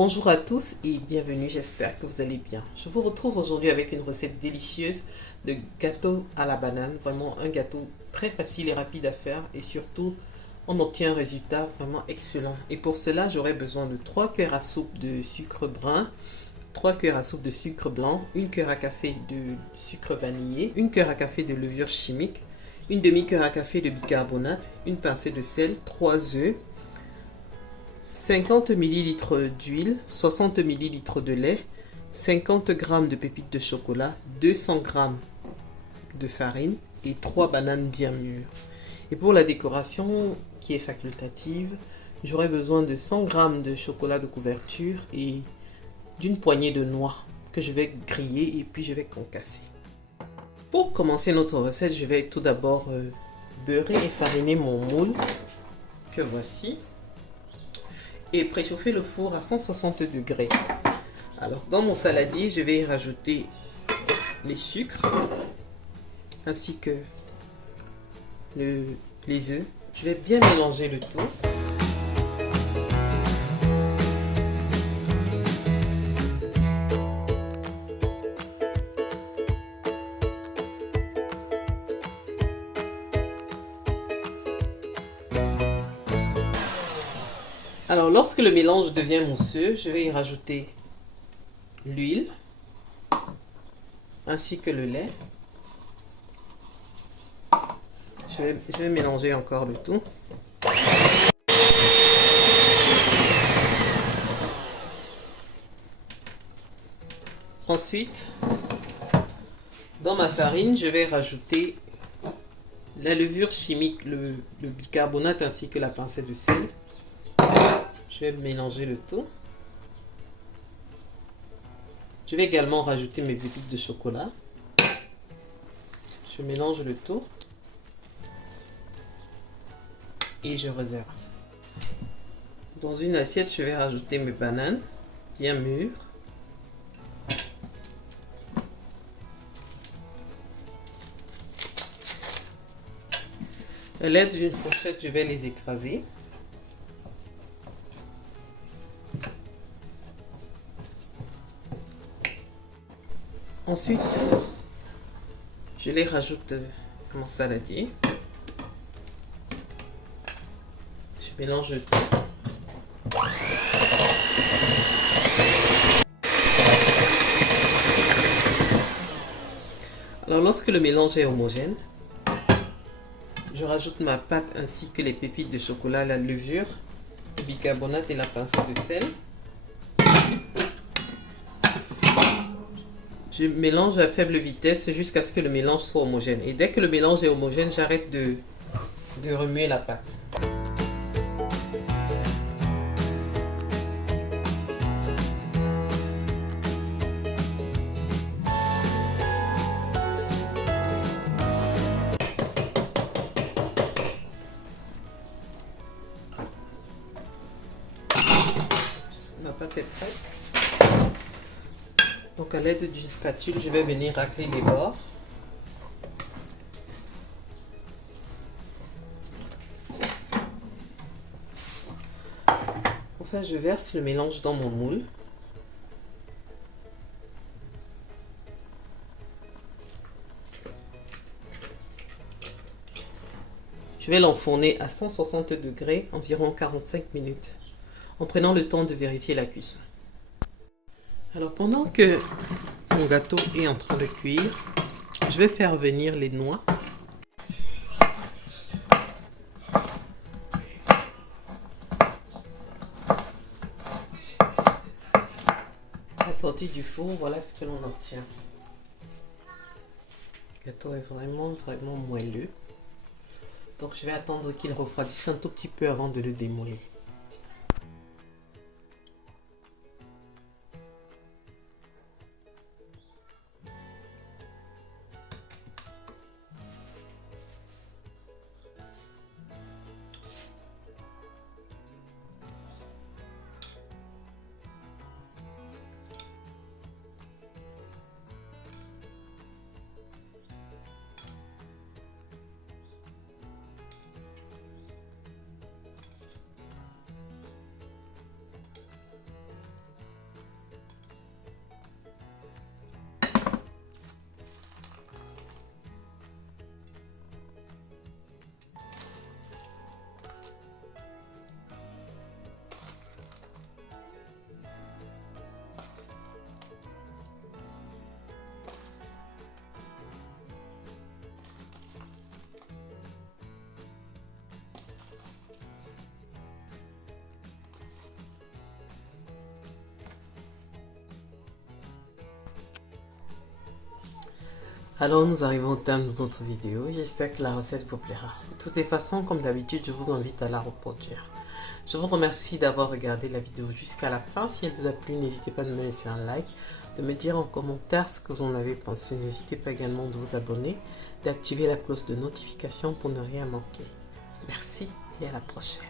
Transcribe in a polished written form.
Bonjour à tous et bienvenue, j'espère que vous allez bien. Je vous retrouve aujourd'hui avec une recette délicieuse de gâteau à la banane. Vraiment un gâteau très facile et rapide à faire et surtout on obtient un résultat vraiment excellent. Et pour cela, j'aurai besoin de 3 cuillères à soupe de sucre brun, 3 cuillères à soupe de sucre blanc, 1 cuillère à café de sucre vanillé, 1 cuillère à café de levure chimique, une demi-cuillère à café de bicarbonate, une pincée de sel, 3 œufs, 50 ml d'huile, 60 ml de lait, 50 g de pépites de chocolat, 200 g de farine et 3 bananes bien mûres. Et pour la décoration qui est facultative, j'aurai besoin de 100 g de chocolat de couverture et d'une poignée de noix que je vais griller et puis je vais concasser. Pour commencer notre recette, je vais tout d'abord beurrer et fariner mon moule que voici et préchauffer le four à 160 degrés. Alors dans mon saladier, je vais y rajouter les sucres ainsi que les œufs. Je vais bien mélanger le tout. Alors lorsque le mélange devient mousseux, je vais y rajouter l'huile ainsi que le lait. Je vais mélanger encore le tout. Ensuite, dans ma farine, je vais rajouter la levure chimique, le bicarbonate ainsi que la pincée de sel. Je vais mélanger le tout. Je vais également rajouter mes pépites de chocolat. Je mélange le tout. Et je réserve. Dans une assiette, je vais rajouter mes bananes bien mûres. À l'aide d'une fourchette, je vais les écraser. Ensuite, je les rajoute à mon saladier. Je mélange le tout. Alors lorsque le mélange est homogène, je rajoute ma pâte ainsi que les pépites de chocolat, la levure, le bicarbonate et la pincée de sel. Je mélange à faible vitesse jusqu'à ce que le mélange soit homogène. Et dès que le mélange est homogène, j'arrête de remuer la pâte. Ma pâte est prête. Donc à l'aide d'une spatule, je vais venir racler les bords. Enfin, je verse le mélange dans mon moule. Je vais l'enfourner à 160 degrés, environ 45 minutes, en prenant le temps de vérifier la cuisson. Alors pendant que mon gâteau est en train de cuire, je vais faire venir les noix. À la sortie du four, voilà ce que l'on obtient. Le gâteau est vraiment moelleux. Donc je vais attendre qu'il refroidisse un tout petit peu avant de le démolir. Alors nous arrivons au terme de notre vidéo. J'espère que la recette vous plaira. De toutes les façons, comme d'habitude, je vous invite à la reproduire. Je vous remercie d'avoir regardé la vidéo jusqu'à la fin. Si elle vous a plu, n'hésitez pas à me laisser un like, de me dire en commentaire ce que vous en avez pensé. N'hésitez pas également de vous abonner, d'activer la cloche de notification pour ne rien manquer. Merci et à la prochaine.